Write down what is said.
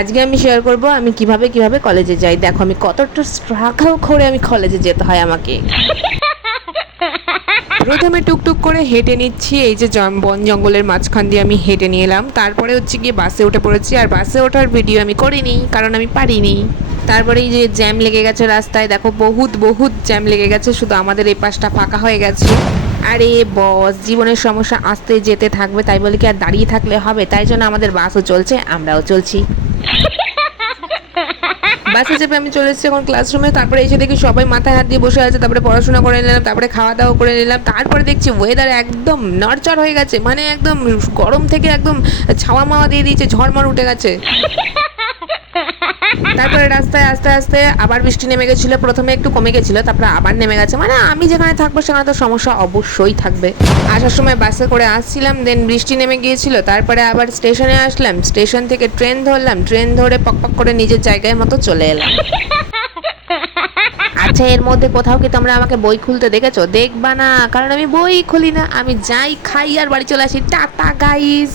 আজকে আমি শেয়ার করব আমি কিভাবে কিভাবে কলেজে যাই। দেখো আমি কতটা স্ট্রাগল করে আমি কলেজে যেতে হয় আমাকে। প্রথমে টুকটুক করে হেঁটে নিচ্ছি, এই যে বন জঙ্গলের মাঝখান দিয়ে আমি হেঁটে নিয়ে এলাম। তারপরে হচ্ছে গিয়ে বাসে উঠে পড়েছি, আর বাসে ওঠার ভিডিও আমি করিনি কারণ আমি পারিনি। তারপরে এই যে জ্যাম লেগে গেছে রাস্তায়, দেখো বহুত বহুত জ্যাম লেগে গেছে, শুধু আমাদের এই পাশটা ফাঁকা হয়ে গেছে। আরে বস, জীবনের সমস্যা আসতে যেতে থাকবে, তাই বলে কি আর দাঁড়িয়ে থাকলে হবে? তাই জন্য আমাদের বাসও চলছে, আমরাও চলছি। বাসে চেপে আমি চলে এসেছি এখন ক্লাসরুমে। তারপরে এসে দেখি সবাই মাথায় হাত দিয়ে বসে আছে, তারপরে পড়াশোনা করে নিলাম, তারপরে খাওয়া দাওয়া করে নিলাম। তারপরে দেখছি ওয়েদার একদম নড়চড় হয়ে গেছে, মানে একদম গরম থেকে একদম ছাওয়া মাওয়া দিয়ে দিয়েছে, ঝড়মড় উঠে গেছে। তারপরে রাস্তায় আস্তে আস্তে আবার বৃষ্টি নেমে গেছিলো, প্রথমে একটু কমে গেছিলো, তারপরে আবার নেমে গেছে। মানে আমি যেখানে থাকবো সেখানে তো সমস্যা অবশ্যই থাকবে। আসার সময় বাসে করে আসছিলাম, দেন বৃষ্টি নেমে গিয়েছিল, তারপরে আবার স্টেশনে আসলাম, স্টেশন থেকে ট্রেন ধরলাম, ট্রেন ধরে পক করে নিজের জায়গায় মতো চলে এলাম। আচ্ছা, এর মধ্যে কোথাও কি তোমরা আমাকে বই খুলতে দেখেছো? দেখবা না, কারণ আমি বই খুলি না, আমি যাই খাই আর বাড়ি চলে আসি। Tata guys.